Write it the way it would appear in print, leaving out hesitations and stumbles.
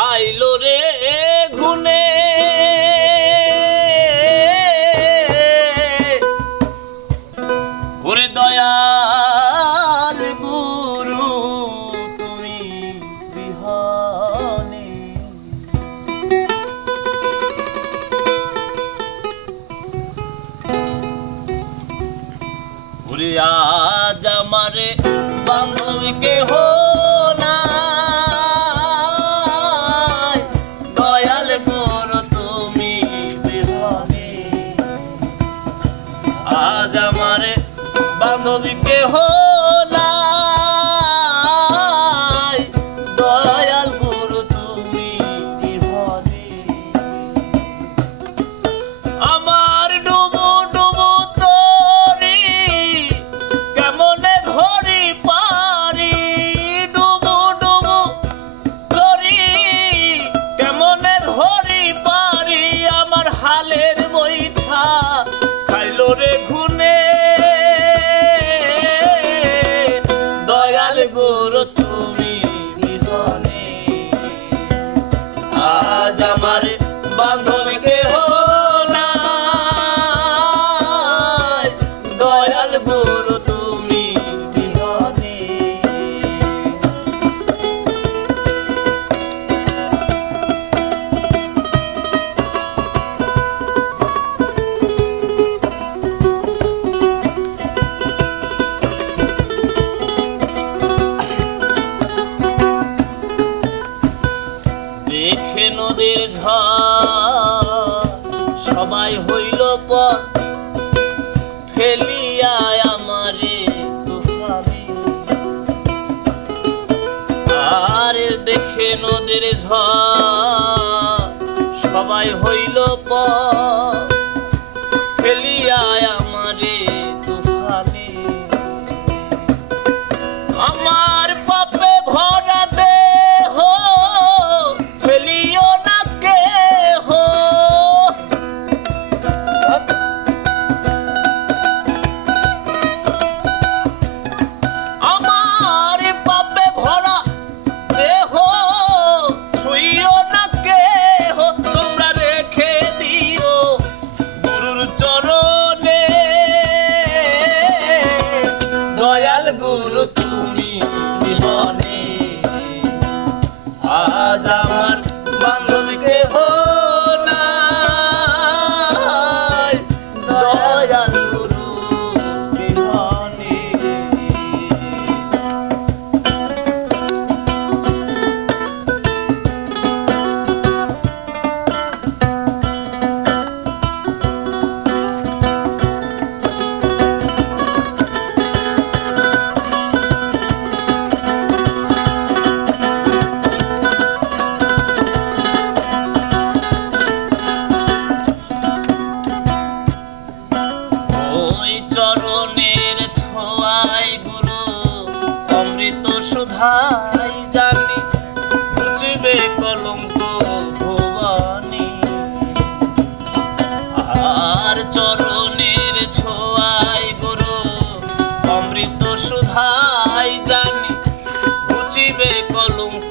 খাইলো রে ঘুনে ওরে দয়াল গুরু তুমি বিহনে ওরে আজ আমারে বান্ধবী কেহ বান্ধবী কেহ নাই দয়াল গুরু তুমি বিহনে আমার ডুবু ডুবু তরি কেমনে ধরি পারি ডুবু ডুবু তরি কেমনে ধরি পারি আমার হালের বৈঠা খাইলো রে ঘুনে গুরু তুমি বিহনে আজ আমার বান্ধবী কেহ নাই দয়াল গুরু তুমি বিহনে দেখে নদীর ঝড় সবাই হইল পথ ফেলিয়া আমারে তুফানে আর দেখে নদীর ঝড় সবাই হইল পথ ফেলিয়া আমারে তুফানে আমার পাপে ভরা দেহ ফেলিও না কেহ আমার পাপে ভরা দেহ ছুঁইও না কেহ তোমরা রেখে দিও গুরুর চরণে দয়াল গুরু তুমি বিহনে আজ আমার বান্ধবী কেহ নাই দয়াল গুরু বিহনে চরণের ছোঁয়ায় গুরু অমৃত সুধাই জানি বুঝবে কলঙ্ক ভুবনে আর চরণের ছোঁয়ায় গুরু অমৃত সুধাই জানি বুঝবে কলঙ্ক